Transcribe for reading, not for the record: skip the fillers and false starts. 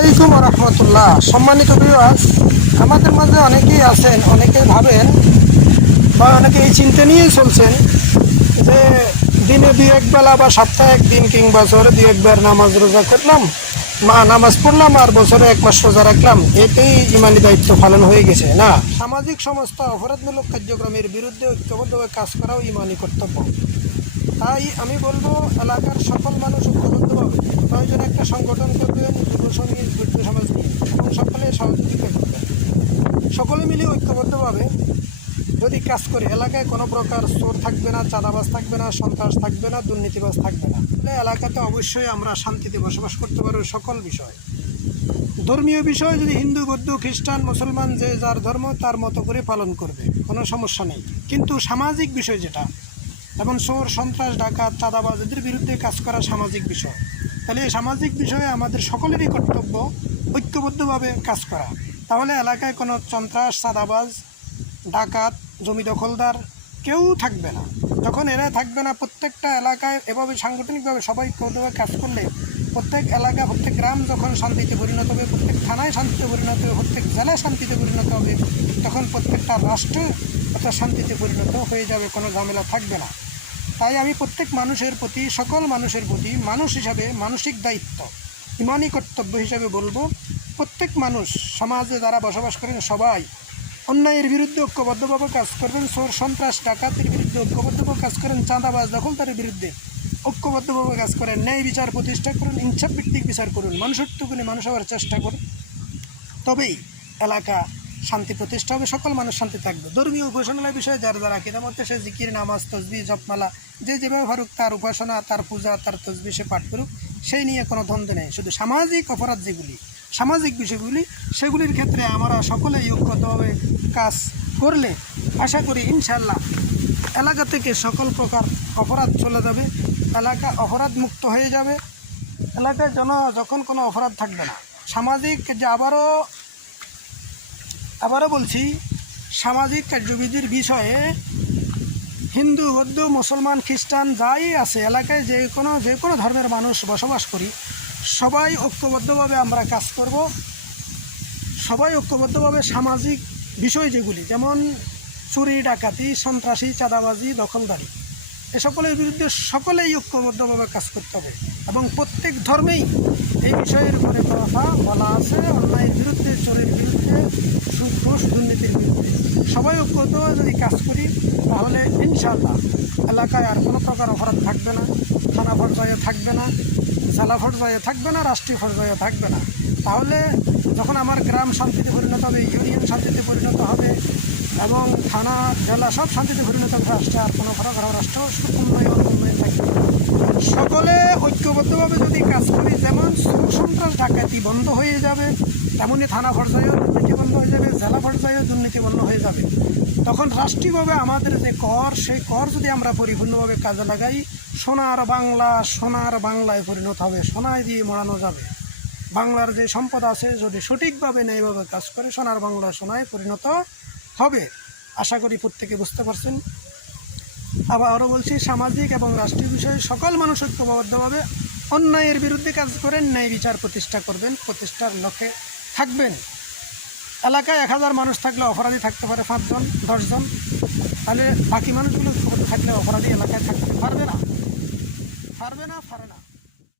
আসসালামু রহমতুল্লাহ। সম্মানিত ভিউয়ার্স, আমাদের মাঝে অনেকেই আছেন, অনেকে ভাবেন বা অনেকে এই চিন্তা নিয়েই চলছেন যে দিনে দুই এক বেলা বা সপ্তাহে একদিন কিংবা বছরে দুই একবার নামাজ রোজা করলাম, নামাজ পড়লাম আর বছরে এক মাস রোজা রাখলাম, এতেই ইমানি দায়িত্ব পালন হয়ে গেছে। না, সামাজিক সমস্ত অপরাধমূলক কার্যক্রমের বিরুদ্ধে ঐক্যবদ্ধভাবে কাজ করাও ইমানি কর্তব্য। তাই আমি বলবো, এলাকার সকল মানুষ ঐক্যবদ্ধভাবে প্রয়োজনে একটা সংগঠন করবেন, যুব সমিতি, যুব সমাজ নিয়ে, এবং সকলে সহযোগিতা করবেন। সকলে মিলে ঐক্যবদ্ধভাবে যদি কাজ করে, এলাকায় কোনো প্রকার চোর থাকবে না, চাঁদাবাজ থাকবে না, সন্ত্রাস থাকবে না, দুর্নীতিবাজ থাকবে না। তাহলে এলাকাতে অবশ্যই আমরা শান্তিতে বসবাস করতে পারবো। সকল বিষয়, ধর্মীয় বিষয় যদি হিন্দু, বৌদ্ধ, খ্রিস্টান, মুসলমান যে যার ধর্ম তার মতো করে পালন করবে, কোনো সমস্যা নেই। কিন্তু সামাজিক বিষয় যেটা, যেমন চোর, সন্ত্রাস, ডাকাত, চাঁদাবাজ, এদের বিরুদ্ধে কাজ করা সামাজিক বিষয়। তাহলে এই সামাজিক বিষয়ে আমাদের সকলেরই কর্তব্য ঐক্যবদ্ধভাবে কাজ করা। তাহলে এলাকায় কোনো সন্ত্রাস, চাঁদাবাজ, ডাকাত, জমি দখলদার কেউ থাকবে না। যখন এরা থাকবে না, প্রত্যেকটা এলাকায় এভাবে সাংগঠনিকভাবে সবাই ঐক্যবদ্ধভাবে কাজ করলে প্রত্যেক এলাকা, প্রত্যেক গ্রাম যখন শান্তিতে পরিণত হবে, প্রত্যেক থানায় শান্তিতে পরিণত হবে, প্রত্যেক জেলায় শান্তিতে পরিণত হবে, তখন প্রত্যেকটা রাষ্ট্র একটা শান্তিতে পরিণত হয়ে যাবে, কোনো ঝামেলা থাকবে না। তাই আমি প্রত্যেক মানুষের প্রতি, সকল মানুষের প্রতি মানুষ হিসাবে মানসিক দায়িত্ব, ইমানি কর্তব্য হিসাবে বলবো, প্রত্যেক মানুষ সমাজে যারা বসবাস করেন সবাই অন্যায়ের বিরুদ্ধে ঐক্যবদ্ধভাবে কাজ করবেন। চোর, সন্ত্রাস, ডাকাতের বিরুদ্ধে ঐক্যবদ্ধভাবে কাজ করেন। চাঁদাবাজ, দখলদারের বিরুদ্ধে ঐক্যবদ্ধভাবে কাজ করেন। ন্যায় বিচার প্রতিষ্ঠা করুন, ইনসাফ ভিত্তিক বিচার করুন, মানুষত্বগুলি মানুষ হওয়ার চেষ্টা করুন। তবেই এলাকা শান্তি প্রতিষ্ঠা হবে, সকল মানুষ শান্তি থাকবে। ধর্মীয় উপাসনার বিষয়ে যার যারা আকিদা মতে সে জিকির, নামাজ, তসবিহ, জপমালা যে যেভাবে পারুক, তার উপাসনা, তার পূজা, তার তসবিহ সে পাঠ করুক, সেই নিয়ে কোনো দ্বন্দ্ব নেই। শুধু সামাজিক অপরাধ যেগুলি, সামাজিক বিষয়গুলি, সেগুলির ক্ষেত্রে আমরা সকলেই ঐক্যবদ্ধভাবে কাজ করলে আশা করি ইনশাআল্লাহ এলাকা থেকে সকল প্রকার অপরাধ চলে যাবে, এলাকা অপরাধ মুক্ত হয়ে যাবে, এলাকায় যখন কোনো অপরাধ থাকবে না। সামাজিক যে আবারও বলছি, সামাজিক কার্যবিধির বিষয়ে হিন্দু, বৌদ্ধ, মুসলমান, খ্রিস্টান যাই আছে, এলাকায় যে কোনো ধর্মের মানুষ বসবাস করি, সবাই ঐক্যবদ্ধভাবে আমরা কাজ করব। সবাই ঐক্যবদ্ধভাবে সামাজিক বিষয় যেগুলি, যেমন চুরি, ডাকাতি, সন্ত্রাসী, চাঁদাবাজি, দখলদারি, এ সকলের বিরুদ্ধে সকলেই ঐক্যবদ্ধভাবে কাজ করতে হবে। এবং প্রত্যেক ধর্মেই এই বিষয়ের উপরে কথা বলা আছে, অন্যায়ের বিরুদ্ধে, চোরের বিরুদ্ধে, সুদ, ঘুষ, দুর্নীতির বিরুদ্ধে সবাই ঐক্যবদ্ধভাবে যদি কাজ করি, তাহলে ইনশাআল্লাহ এলাকায় আর কোনো প্রকার অপরাধ থাকবে না, থানা পর্যায়ে থাকবে না, জেলা পর্যায়ে থাকবে না, রাষ্ট্রীয় পর্যায়ে থাকবে না। তাহলে যখন আমার গ্রাম শান্তিতে পরিণত হবে, ইউনিয়ন শান্তিতে পরিণত হবে, এবং থানা, জেলা সব শান্তিতে পরিণত হবে, রাষ্ট্রে আর কোনো ফরক হবে, রাষ্ট্র উন্নয়ন থাকবে। সকলে ঐক্যবদ্ধভাবে যদি কাজ করি, যেমন সন্ত্রাস, ডাকাতি বন্ধ হয়ে যাবে, তেমনি থানা পর্যায়েও দুর্নীতি বন্ধ হয়ে যাবে, জেলা পর্যায়েও দুর্নীতি বন্ধ হয়ে যাবে। তখন রাষ্ট্রীয়ভাবে আমাদের যে কর, সেই কর যদি আমরা পরিপূর্ণভাবে কাজে লাগাই, সোনার বাংলায় পরিণত হবে, সোনায় দিয়ে মোড়ানো যাবে। বাংলার যে সম্পদ আছে যদি সঠিকভাবে ন্যায়ভাবে কাজ করে, সোনার বাংলা সোনায় পরিণত হবে। আশা করি প্রত্যেকে বুঝতে পারছেন। আবারও বলছি, সামাজিক এবং রাষ্ট্রীয় বিষয়ে সকল মানুষ ঐক্যবদ্ধভাবে অন্যায়ের বিরুদ্ধে কাজ করেন, ন্যায় বিচার প্রতিষ্ঠা করবেন, প্রতিষ্ঠার লক্ষ্যে থাকবেন। এলাকায় 1000 মানুষ থাকলে অপরাধী থাকতে পারে 5 জন, 10 জন, তাহলে বাকি মানুষগুলো থাকলে অপরাধী এলাকায় থাকতে পারবে না।